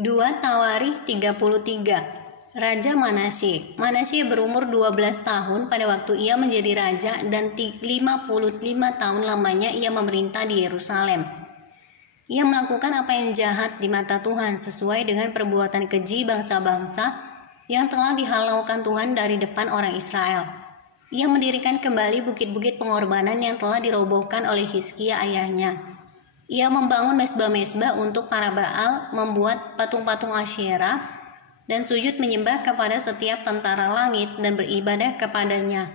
2 Tawarikh 33. Raja Manasye. Manasye berumur 12 tahun pada waktu ia menjadi raja dan 55 tahun lamanya ia memerintah di Yerusalem. Ia melakukan apa yang jahat di mata Tuhan sesuai dengan perbuatan keji bangsa-bangsa yang telah dihalaukan Tuhan dari depan orang Israel. Ia mendirikan kembali bukit-bukit pengorbanan yang telah dirobohkan oleh Hizkia ayahnya. Ia membangun mezbah-mezbah untuk para Baal, membuat patung-patung Asyera, dan sujud menyembah kepada setiap tentara langit dan beribadah kepadanya.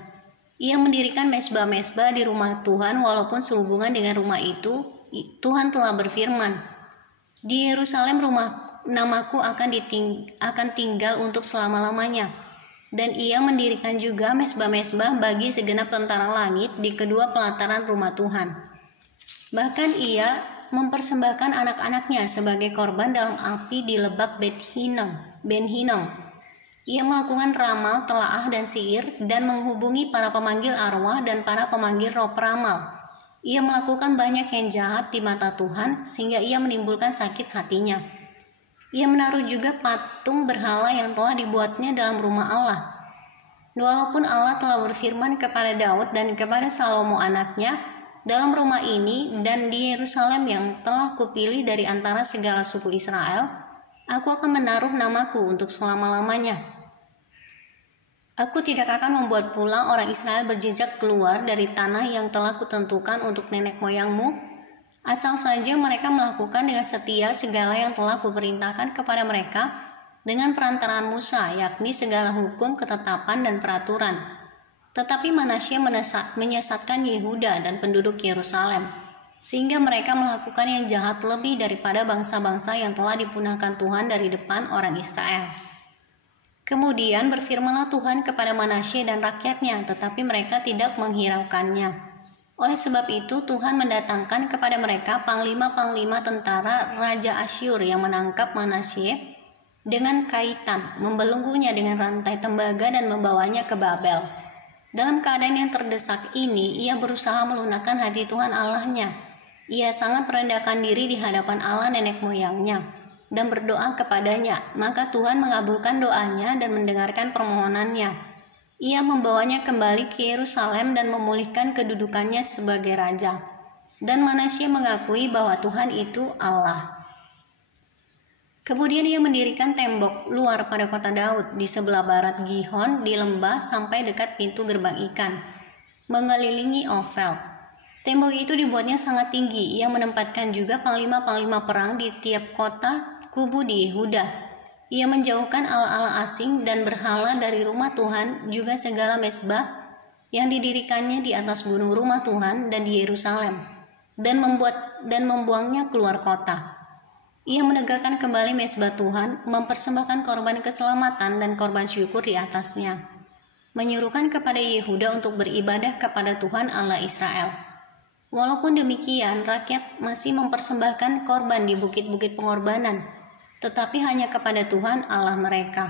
Ia mendirikan mezbah-mezbah di rumah Tuhan walaupun sehubungan dengan rumah itu, Tuhan telah berfirman, "Di Yerusalem namaku akan tinggal untuk selama-lamanya." Dan ia mendirikan juga mezbah-mezbah bagi segenap tentara langit di kedua pelataran rumah Tuhan. Bahkan ia mempersembahkan anak-anaknya sebagai korban dalam api di lebak Ben Hinnom. Ia melakukan ramal, telaah, dan sihir dan menghubungi para pemanggil arwah dan para pemanggil roh peramal. Ia melakukan banyak yang jahat di mata Tuhan sehingga ia menimbulkan sakit hatinya. Ia menaruh juga patung berhala yang telah dibuatnya dalam rumah Allah. Walaupun Allah telah berfirman kepada Daud dan kepada Salomo anaknya, "Dalam rumah ini dan di Yerusalem yang telah kupilih dari antara segala suku Israel, aku akan menaruh namaku untuk selama-lamanya. Aku tidak akan membuat pula orang Israel berjejak keluar dari tanah yang telah kutentukan untuk nenek moyangmu, asal saja mereka melakukan dengan setia segala yang telah kuperintahkan kepada mereka dengan perantaraan Musa, yakni segala hukum, ketetapan, dan peraturan." Tetapi Manasye menyesatkan Yehuda dan penduduk Yerusalem, sehingga mereka melakukan yang jahat lebih daripada bangsa-bangsa yang telah dipunahkan Tuhan dari depan orang Israel. Kemudian berfirmanlah Tuhan kepada Manasye dan rakyatnya, tetapi mereka tidak menghiraukannya. Oleh sebab itu Tuhan mendatangkan kepada mereka panglima-panglima tentara Raja Asyur yang menangkap Manasye dengan kaitan, membelenggunya dengan rantai tembaga dan membawanya ke Babel. Dalam keadaan yang terdesak ini, ia berusaha melunakkan hati Tuhan Allahnya. Ia sangat merendahkan diri di hadapan Allah nenek moyangnya dan berdoa kepadanya, maka Tuhan mengabulkan doanya dan mendengarkan permohonannya. Ia membawanya kembali ke Yerusalem dan memulihkan kedudukannya sebagai raja. Dan Manasye mengakui bahwa Tuhan itu Allah. Kemudian ia mendirikan tembok luar pada kota Daud di sebelah barat Gihon di lembah sampai dekat pintu gerbang ikan, mengelilingi Ofel. Tembok itu dibuatnya sangat tinggi. Ia menempatkan juga panglima-panglima perang di tiap kota kubu di Yehuda. Ia menjauhkan ala-ala asing dan berhala dari rumah Tuhan, juga segala mezbah yang didirikannya di atas gunung rumah Tuhan dan di Yerusalem, dan membuangnya keluar kota. Ia menegakkan kembali mezbah Tuhan, mempersembahkan korban keselamatan dan korban syukur di atasnya, menyuruhkan kepada Yehuda untuk beribadah kepada Tuhan Allah Israel. Walaupun demikian, rakyat masih mempersembahkan korban di bukit-bukit pengorbanan, tetapi hanya kepada Tuhan Allah mereka.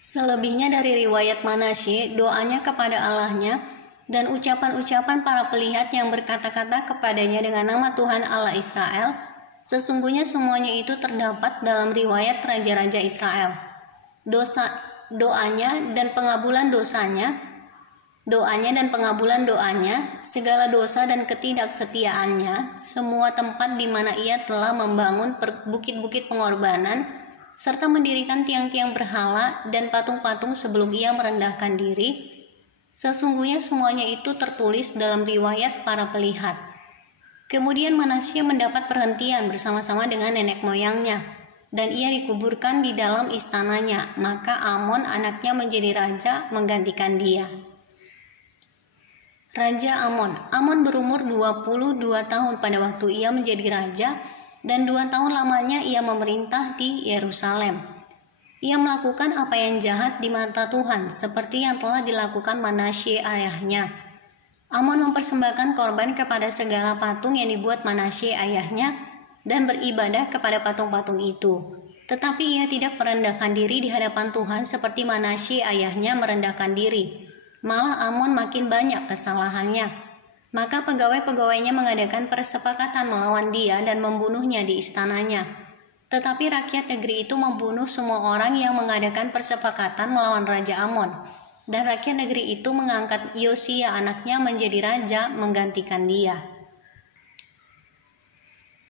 Selebihnya dari riwayat Manasye, doanya kepada Allahnya, dan ucapan-ucapan para pelihat yang berkata-kata kepadanya dengan nama Tuhan Allah Israel, sesungguhnya semuanya itu terdapat dalam riwayat raja-raja Israel. Doanya dan pengabulan doanya, segala dosa dan ketidaksetiaannya, semua tempat di mana ia telah membangun bukit-bukit pengorbanan, serta mendirikan tiang-tiang berhala dan patung-patung sebelum ia merendahkan diri, sesungguhnya semuanya itu tertulis dalam riwayat para pelihat. Kemudian Manasye mendapat perhentian bersama-sama dengan nenek moyangnya, dan ia dikuburkan di dalam istananya, maka Amon anaknya menjadi raja menggantikan dia. Raja Amon berumur 22 tahun pada waktu ia menjadi raja, dan 2 tahun lamanya ia memerintah di Yerusalem. Ia melakukan apa yang jahat di mata Tuhan, seperti yang telah dilakukan Manasye ayahnya. Amon mempersembahkan korban kepada segala patung yang dibuat Manasye ayahnya dan beribadah kepada patung-patung itu. Tetapi ia tidak merendahkan diri di hadapan Tuhan seperti Manasye ayahnya merendahkan diri. Malah Amon makin banyak kesalahannya. Maka pegawai-pegawainya mengadakan persepakatan melawan dia dan membunuhnya di istananya. Tetapi rakyat negeri itu membunuh semua orang yang mengadakan persepakatan melawan Raja Amon. Dan rakyat negeri itu mengangkat Yosia anaknya menjadi raja menggantikan dia.